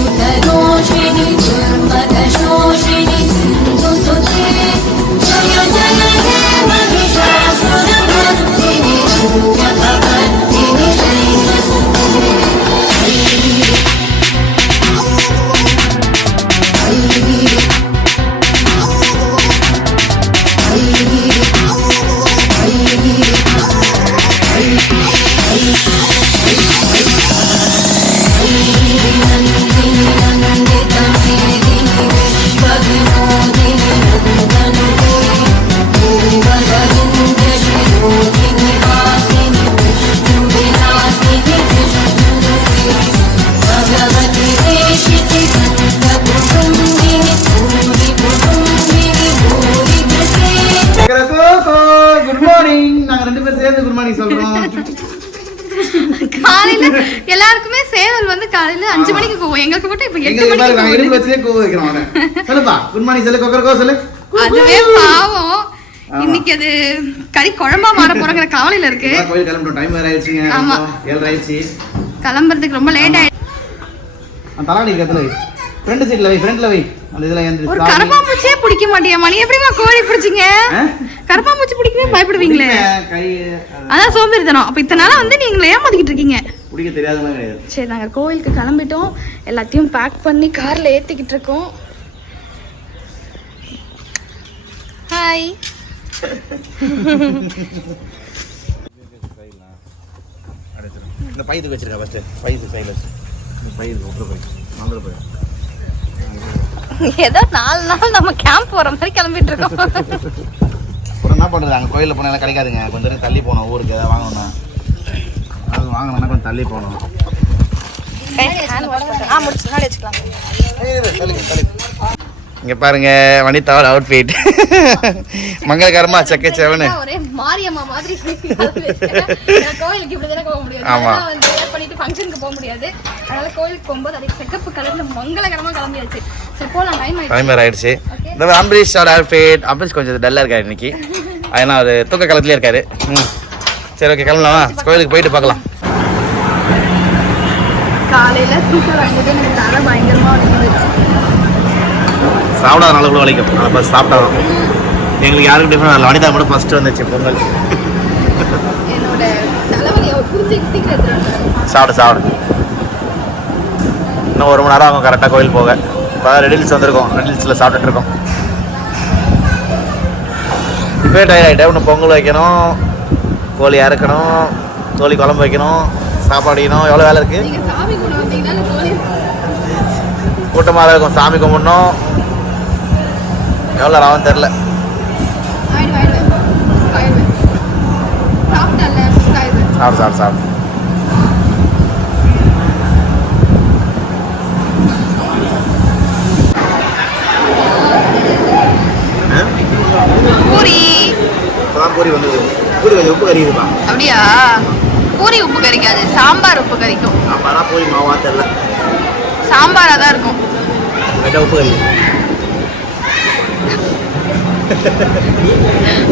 不在 நாங்க அவனை. சொல்லுப்பா குட் மார்னிங் சொல்லு கொக்கரக்கோ சொல்லு. அதுவே பாவம். ஆமா. இன்னைக்கு அது கறி குழம்பா மாற போறங்கிற கவலையில இருக்கு. இப்பதான் கோயில் கிளம்பிட்டோம். டைம் வேற ஆயிடுச்சுங்க. ஆமா. ஏழரை ஆயிடுச்சு. கிளம்புறதுக்கு ரொம்ப லேட் ஆயிடுச்சு அந்த தலாடி ஃப்ரண்ட் சீட்ல வை ஃப்ரண்ட்ல வை. அந்த இதுல ஏந்திரி ஒரு. கரப்பாம்பூச்சியே பிடிக்க மாட்டியாமா நீ எப்படிமா கோழி பிடிச்சிங்க? கரப்பாம்பூச்சி பிடிக்கவே பயப்படுவீங்களே. கை அது. அதான் சோம்பேறித்தனம். அப்ப இத்தனை நாளா வந்து நீங்களை ஏமாத்திக்கிட்டு இருக்கீங்க. பிடிக்க தெரியாதவங்க கிடையாது. சரி நாங்க கோவிலுக்கு கிளம்பிட்டோம். எல்லாத்தையும் பேக் பண்ணி கார்ல ஏத்திக்கிட்டு இருக்கோம். ஹாய் இந்த பையத்துக்கு வச்சிருக்கா ஃபர்ஸ்ட் பையத்து சைடுல வச்சு? இந்த பையது ஒப்புற பை மந்திர பை ஏதோ நாலு நாள் நம்ம கேம்ப் போற மாதிரி கிளம்பிட்டு இருக்கோம். அப்புறம் என்ன பண்றது? அங்க கோயில்ல போனா எல்லாம் கிடைக்காதுங்க. கொஞ்சம் தள்ளி போனோம். ஊருக்கு ஏதாவது வாங்கணும்னா. வாங்கணும்னா கொஞ்சம் தள்ளி போகணும். இங்க பாருங்க வனிதாவோட அவுட்ஃபிட் மங்களகரமா செக்க செவனு. ஒரே மாரியம்மா மாதிரி. கோயிலுக்கு இப்படி தானே போக முடியாது ஆமா. அதனால வந்து wear பண்ணிட்டு ஃபங்க்ஷனுக்கு போக முடியாது. அதனால கோயிலுக்கு போகும்போது அதே செக்கப்பு கலர்ல மங்களகரமா கிளம்பியாச்சு. சரி போலாம் டைம் ஆயிடுச்சு. டைம் ஆயிடுச்சு. இந்த அம்பரீஷோட அவுட்ஃபிட் அம்பரீஷ் கொஞ்சம் டல்லாக இருக்காரு இன்னைக்கு. அதனால் அவர் தூக்க காலத்துலேயே இருக்காரு. ம். சரி ஓகே கிளம்பலாமா? கோயிலுக்கு போயிட்டு பார்க்கலாம். காலையில சூப்பர் வாங்கிட்டு எனக்கு தலை பயங்கரமா வலிக்குது. சாப்பிடாத நாள் கூட வலிக்கும். அதை ஃபஸ்ட் சாப்பிட்டாதான். எங்களுக்கு யாருக்கும் டிஃபரெண்ட் இல்லை வனிதா மட்டும் ஃபஸ்ட்டு வந்துச்சு பொங்கல். என்னோட புரிஞ்சு சீக்கிரம் சாப்பிடு சாப்பிடு. இன்னும் ஒரு மணி நேரம் ஆகும் கரெக்டாக கோயில் போக. இப்போ ரெடில்ஸ் வந்திருக்கோம். ரெடில்ஸில் சாப்பிட்டுட்டு இருக்கோம். இப்போயே டயர் ஆகிட்டேன் இன்னும் பொங்கல் வைக்கணும். கோழி அறுக்கணும். கோழி குழம்பு வைக்கணும். சாப்பாடு வைக்கணும் எவ்வளோ வேலை இருக்குது கூட்டமாக தான்? இருக்கும் சாமி கும்பிடணும். எவ்வளோ ராவம் தெரில சாப்பிடு சாப்பிடு சாப்பிடு. பூரி. இப்போதான் பூரி வந்து பூரி கொஞ்சம் உப்பு கறிக்குதுப்பா அப்படியா? பூரி உப்பு கறிக்காது சாம்பார் உப்பு கறிக்கும். சாம்பாரா பூரி மாவா தெரில சாம்பாரா தான் இருக்கும். உப்பு கறிக்குது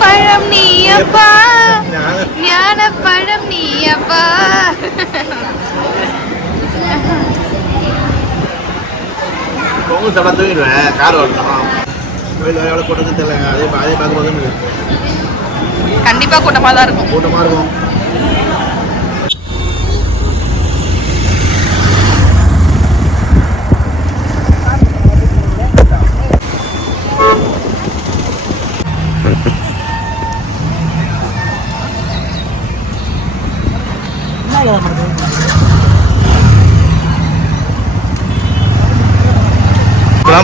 பழம் நீ அப்பா ஞான பழம் நீ அப்பா பொங்கல் சாப்பிட்டா தூங்கிடுவேன். கார் ஓட்டணும். கோயில் எவ்வளோ கூட்டத்துக்கு தெரியல அதே அதே பார்க்கும்போது கண்டிப்பா கூட்டமா தான் இருக்கும். கூட்டமாக இருக்கும்.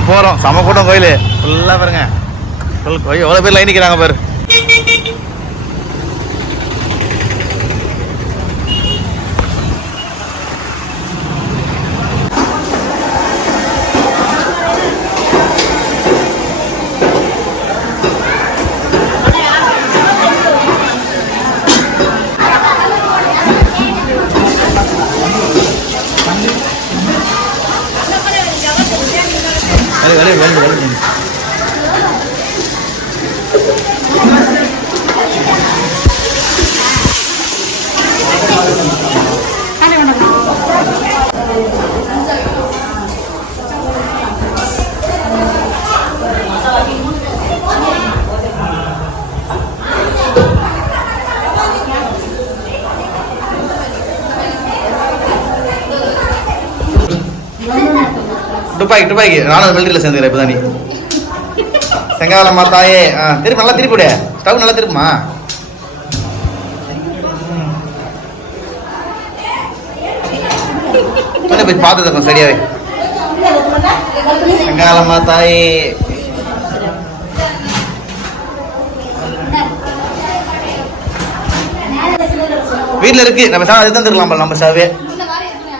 போகிறோம் சம கூட்டம் கோயில் ஃபுல்லாக பாருங்க. ஃபுல் கோயில். எவ்வளோ பேர் லைன் நிற்கிறாங்க பாரு. துப்பாக்கி துப்பாக்கி. நானும் மிலிட்டரியில் சேர்ந்துக்கிறேன் இப்போ நீ. செங்காலம் மாத்தாயே ஆ திருப்பி நல்லா திருப்பி விடு. ஸ்டவ் நல்லா திருப்புமா? கொஞ்சம் போய் பார்த்து தக்கும் சரியாவே. செங்காலம் மாத்தாயே வீட்டில் இருக்கு. நம்ம சார் அதுதான் தருக்கலாம் நம்ம சாவே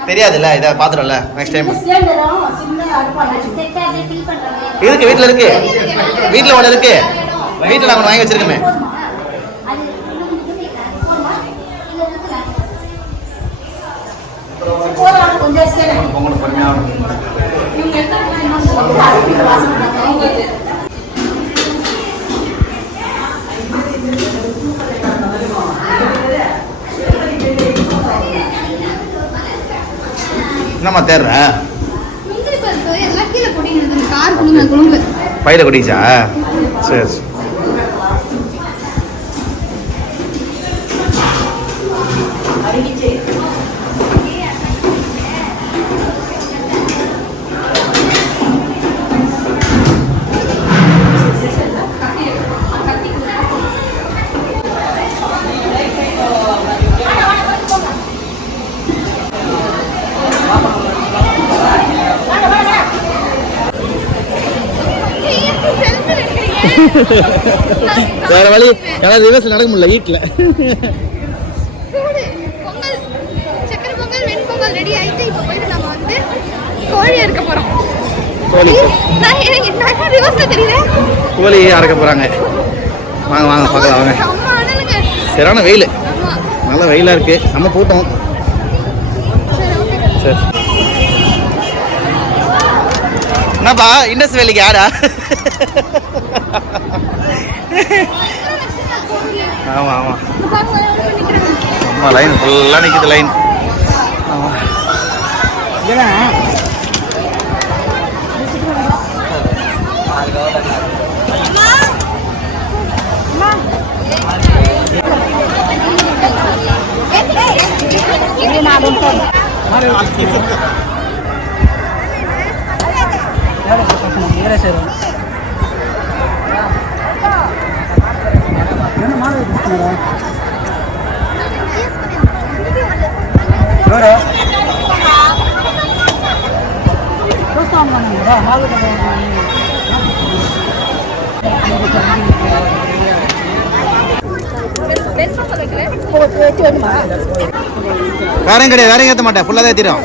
தெரியாதுல்ல இதை பார்த்துட்டோம்ல நெக்ஸ்ட் டைம் இருக்கு? வீட்டில் இருக்கு வீட்டில் ஒன்று இருக்கு. வீட்டில் நாங்கள் வாங்கி வச்சிருக்கோமே அது இன்னும் குழுங்க குழுங்க பையில கொட்டிச்சா சரி சரி. வேற வழி ஏன்னா ரிவர்ஸ் நடக்க முடியல வீட்டில் நம்ம கோழி அறுக்க போகிறாங்க வாங்க வாங்க பார்க்கலாம் வாங்க. சரியான வெயில். ஆமா. நல்ல வெயிலாக இருக்கு. செம்ம கூட்டம். சரி என்னப்பா இண்டஸ் வேலைக்கு யாரா? ஆமாம் ஆமாம் ஆமாம் லைன் ஃபுல்லாக நிற்கிது லைன் ஆமாம் வேறையும் கிடையாது வேறையும் ஏற்ற மாட்டேன். ஃபுல்லாக தான் ஏற்றிடும்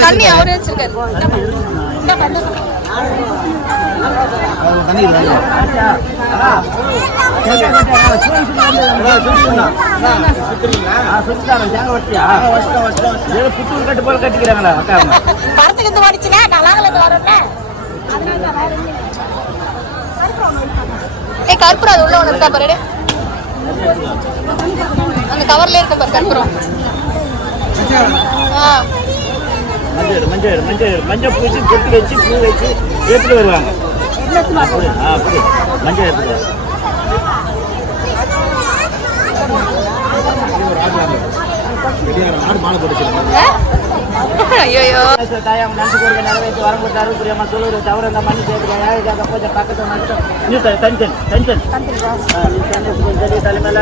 தண்ணி அவரே வச்சிருக்காரு. கட்டிக்கிறாங்களா இருந்து ஓடிச்சுனா நல்லாங்கல வரும்ல ஏய் கற்பூரம் அது உள்ள ஒன்று இருக்கா பாரு அந்த கவர்ல இருக்கும் பாரு கற்பூரம். மஞ்சள் மஞ்சள் மஞ்சள் மஞ்சள் பூச்சி பொட்டு வச்சு பூ வச்சு எடுத்துட்டு வருவாங்க ஆ அப்படி மஞ்சள் எடுத்துட்டு தலைமையில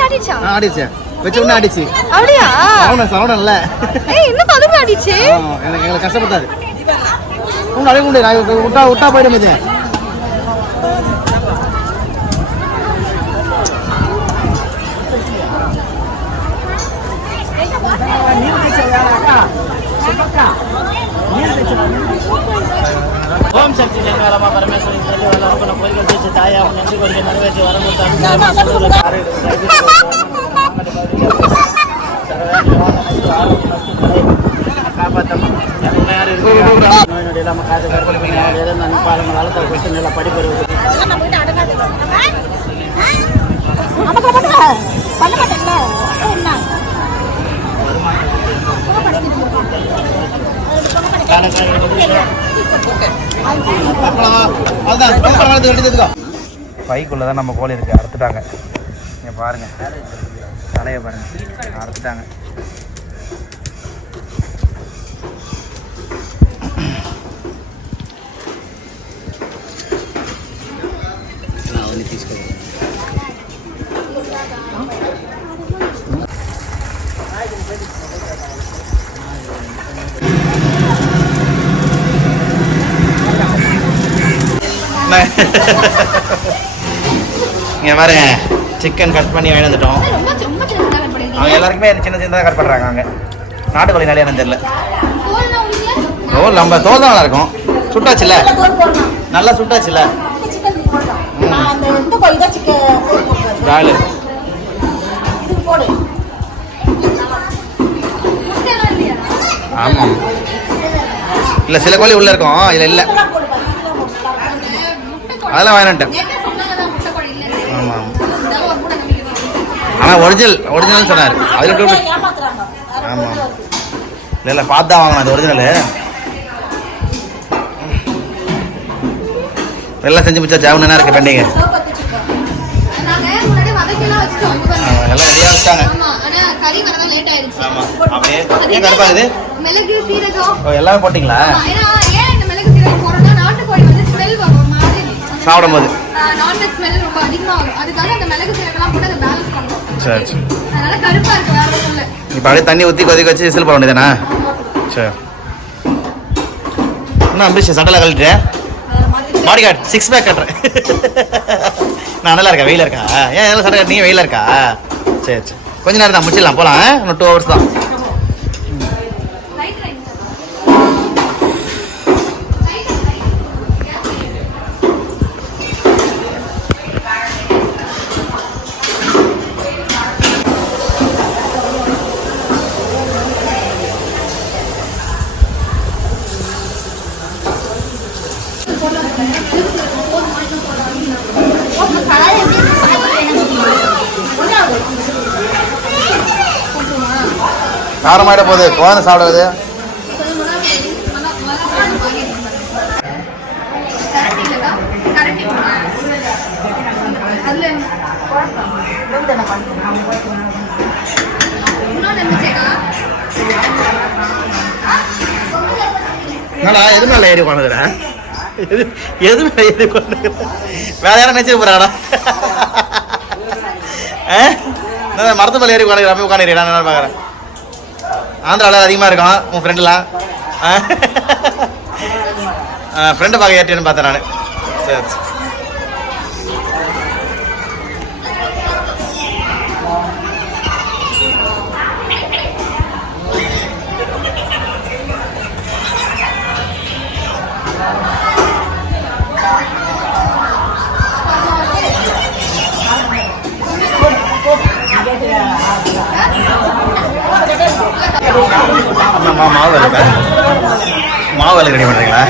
அடிச்சா வச்சு ஒண்ணு அடிச்சு அப்படியா? சரவண சரவணன்ல. ஏய் இன்னும் பதுங்க அடிச்சு எனக்கு எங்களை கஷ்டப்பட்டாரு. உங்க அழகு உண்டு நான் விட்டா விட்டா போயிடும் இது. நீர் தைச்சா அக்கா சும்மாக்கா நீர் தைச்சா తల్లి వాళ్ళ అనుకున్న కోరికలు తీర్చి తాయా నుంచి కొంచెం నెరవేర్చి వరం కొట్టాను ఇలా మా కాదు గడపడిపోయిన ఏదైనా పాలన వాళ్ళతో కూర్చొని ఇలా పడి பைக்குள்ளே தான் நம்ம கோழி இருக்குது அறுத்துட்டாங்க. நீங்கள் பாருங்கள் தலையை பாருங்கள் அறுத்துட்டாங்க. இங்கே பாருங்க சிக்கன் கட் பண்ணி வாங்கி வந்துட்டோம். அவங்க எல்லாருக்குமே சின்ன சின்னதாக கட் பண்ணுறாங்க அங்கே நாட்டுக்கோழி நிறைய தெரியல. தோல் நம்ம தோல் தான் நல்லா இருக்கும் சுட்டாச்சுல நல்லா சுட்டாச்சுல ஆமாம் இல்லை சில கோழி உள்ளே இருக்கும். இதில் இல்லை இதெல்லாம் போடு பாரு, இதெல்லாம் போடு. முட்டை கோழி அதெல்லாம் வாங்கிட்டேன் ஆமாம் ஆனால் ஒரிஜினல் ஒரிஜினல் சொன்னார். அதில் டூ ஆமாம். இல்லை இல்லை பார்த்து தான் வாங்கணும் அது ஒரிஜினலு எல்லாம் செஞ்சு முடிச்சா ஜாவுனா இருக்கு பெண்டிங்க. எல்லாம் ரெடியாக வச்சுட்டாங்க. ஆமாம் அப்படியே கருப்பாகுது மிளகு சீரகம். எல்லாமே போட்டிங்களா? சாப்பிடும் போது நான்வெஜ் ஸ்மெல் ரொம்ப அதிகமா வரும். அதுக்காக அந்த மிளகு சீரகம்லாம் போட்டு அதை பேலன்ஸ் பண்ணும் சரி சரி. அதனால கருப்பா இருக்கு வேற ஒன்றும் இல்லை. இப்போ அப்படியே தண்ணி ஊற்றி கொதிக்க வச்சு விசில் போட வேண்டியதானே சரி. என்ன அம்பிஷ் சட்டலை கழட்டு பாடி கார்டு சிக்ஸ் பேக் கட்டுறேன். நான் நல்லா இருக்கேன் வெயில இருக்கா ஏன் எல்லாம் சட்டை கட்டினீங்க வெயில இருக்கா? சரி சரி. கொஞ்ச நேரம் தான் முடிச்சிடலாம் போகலாம் இன்னும் டூ ஹவர்ஸ் தான். காரமாயிட போகுது. குழந்தை சாப்பிடுவது என்னடா எது ஏறி உட்காந்துக்கிற எது எது ஏறி உட்காந்துக்கிற வேற யாரும் நினைச்சு போகிறாடா மரத்து மேலே ஏறி உட்காந்துக்கிற உட்காந்து உட்காந்துக்கிறேன் நான் பார்க்குறேன்? ஆந்திராவில் அதிகமாக இருக்கும் உன் ஃப்ரெண்டுலாம் ஃப்ரெண்டை பார்க்க ஏற்றியன்னு பார்த்தேன் நான். சரி. அம்மா மாவு விளக்கா மாவு விளக்கு ரெடி பண்ணுறீங்களா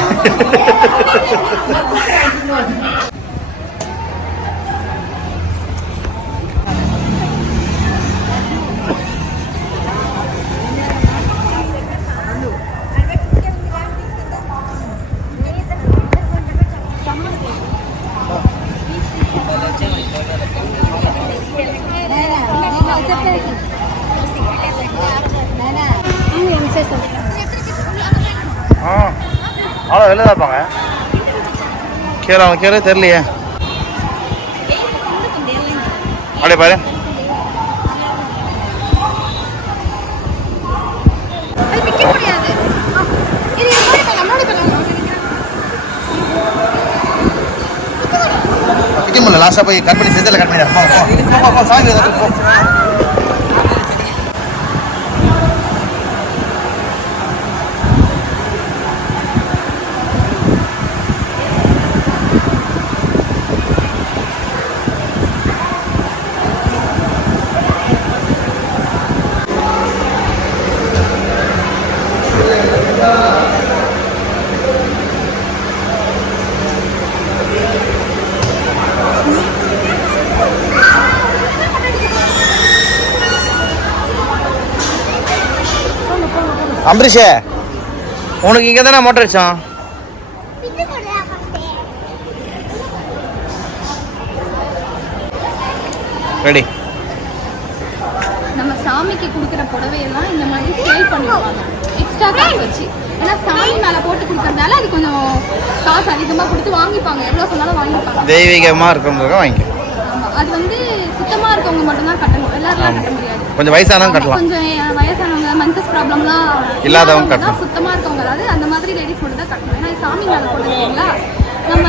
அவ்வளோ வெளில தான் இருப்பாங்க கீரை அவன் கீரை தெரியலையே. அப்படியே பாரு. வைக்க முடியல லாஸ்ட்டாக போய் கட் பண்ணி செஞ்சில் கட் பண்ணி போ, போ, போ, போ, சாமி வருது, போ. அம்பரீஷே. உனக்கு இங்கே தானே மோட்டர் அடிச்சோம் ரெடி நம்ம சாமிக்கு கொடுக்குற புடவையெல்லாம் இந்த மாதிரி சேல் பண்ணுவாங்க எக்ஸ்ட்ரா காசு வச்சு. ஏன்னா சாமி மேல போட்டு கொடுக்கறதுனால அது கொஞ்சம் காசு அதிகமா கொடுத்து வாங்கிப்பாங்க. எவ்வளவு சொன்னாலும் வாங்கிப்பாங்க. தெய்வீகமாக இருக்கிறவங்க வாங்கிக்க. அது வந்து சுத்தமா இருக்கவங்க மட்டும்தான் கட்டணும். எல்லாரும் கட்ட முடியாது. கொஞ்சம் வயசானவங்க கட்டலாம். கொஞ்சம் வயசானவங்க மன்சஸ் ப்ராப்ளம்லாம் இல்லாதவங்க தான் சுத்தமா இருக்கவங்க. அதாவது அந்த மாதிரி லேடிஸ் மட்டும் தான் கட்டணும். ஏன்னா சாமி மேல போட்டுருக்கீங்களா? நம்ம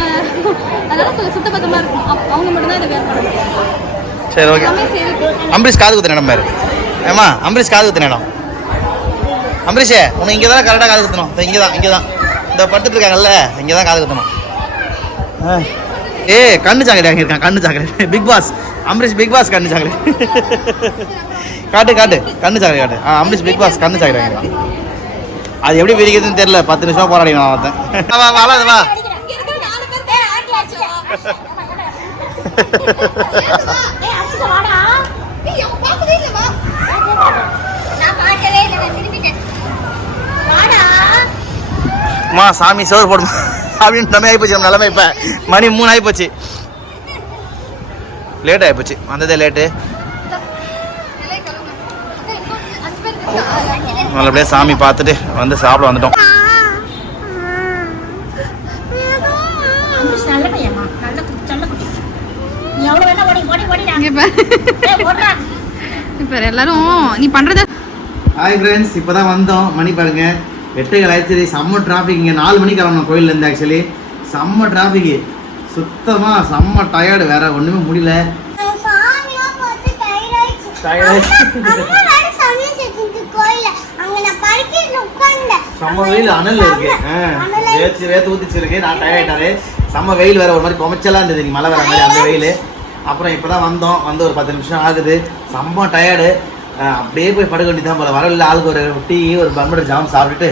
அதனால கொஞ்சம் சுத்தபத்தமா இருக்கும் அவங்க மட்டும் தான் இதை வேர் பண்ண முடியும் சரி ஓகே. அம்பரீஷ் காது குத்துன இடம் பாரு. ஏமா அம்பரீஷ் காது குத்துன இடம். அம்பரீஷே உனக்கு இங்கே தான் கரெக்டாக காது குத்தணும். இங்கே தான் இங்கே தான் இந்த படுத்துட்டு இருக்காங்கல்ல இங்கே தான் காது குத்தணும். ஆ. ஏ கண்ணு சாக்கடை அங்கே இருக்கான் கண்ணு சாக்கடை big boss Ambareesh big boss கண்ணு சாக்கடை காட்டு காட்டு கண்ணு சாக்கடை காட்டு. ஆ அம்பரீஷ் பிக் பாஸ் கண்ணு சாக்கடை அங்கே இருக்கான். அது எப்படி பிரிக்கிறதுன்னு தெரியல பத்து நிமிஷம் போராடி நான் பார்த்தேன் வா வா வா. மா சாமி சோறு போடுமா. அப்படின்னு நம்ம ஆகிப்போச்சு நம்ம நிலமை இப்போ. மணி மூணு ஆகிப்போச்சு லேட் ஆகிப்போச்சு வந்ததே லேட்டு? நல்லபடியாக சாமி பார்த்துட்டு வந்து சாப்பிட வந்துட்டோம். இப்ப எல்லாரும் நீ பண்றத ஹாய் ஃப்ரெண்ட்ஸ் இப்போ தான் வந்தோம். மணி பாருங்க. எட்டுகள் ஆயிடுச்சு செம்ம டிராஃபிக் இங்கே நாலு மணிக்கு கிளம்பணும் கோயிலேருந்து ஆக்சுவலி செம்ம டிராஃபிக்கு சுத்தமாக செம்ம டயர்டு வேற ஒன்றுமே முடியல. செம்ம வெயில் அனல் இருக்கு. ஆ, அனல் வேர்த்து வேர்த்து ஊத்திச்சு இருக்கு நான் டயர்ட் ஆயிட்டாரு செம்ம வெயில் வேற ஒரு மாதிரி கொமைச்சலா இருந்தது. நீ மழை வர மாதிரி அந்த வெயில். அப்புறம் இப்பதான் வந்தோம். வந்து ஒரு பத்து நிமிஷம் ஆகுது. செம்ம டயர்டு அப்படியே போய் படுக்க வேண்டியதான் போல. வரல ஆளுக்கு ஒரு டீ ஒரு பர்மர் ஜாம் சாப்பிட்டுட்டு.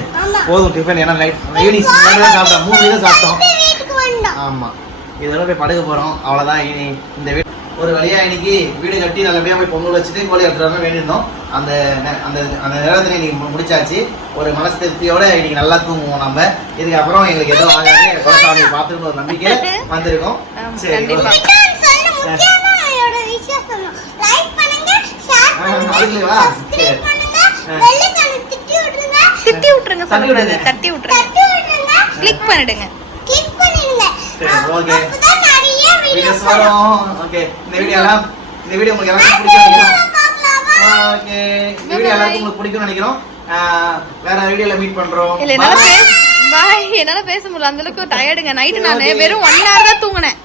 போதும் டிஃபன் ஏன்னா நைட் ஈவினிங் சாப்பிட்டோம். மூணு மணிக்கு சாப்பிட்டோம். அப்படியே வீட்டுக்கு வந்தோம். ஆமா. இதோட போய் படுக்க போறோம். அவ்வளவுதான். இனி இந்த வீடு ஒரு வழியா இன்னைக்கு வீடு கட்டி நல்லபடியா போய் பொங்கல் வச்சுட்டு கோழி எடுத்துட்டு வேண்டியிருந்தோம். அந்த அந்த அந்த நேரத்துல இன்னைக்கு முடிச்சாச்சு. ஒரு மனசு திருப்தியோட இன்னைக்கு நல்லா தூங்குவோம் நம்ம. இதுக்கப்புறம் எங்களுக்கு எதுவும் ஆகாது. குலசாமி பார்த்துட்டு ஒரு நம்பிக்கை வந்திருக்கோம். சரி நாளைக்குலவா திட்டி சொல்லக்கூடாது தட்டி விட்டுருங்க கிளிக் பண்ணிடுங்க. ஓகே வீடியோஸ் வரும். ஓகே உங்களுக்கு எல்லாரும் நினைக்கிறோம். வேற வீடியோல மீட் பண்றோம். இல்ல என்னால பேச பாய் என்னால பேச முடியல. அந்த அளவுக்கு டயர்டுங்க நைட்டு நான் வெறும் ஒன் ஹவர் தான் தூங்கினேன்.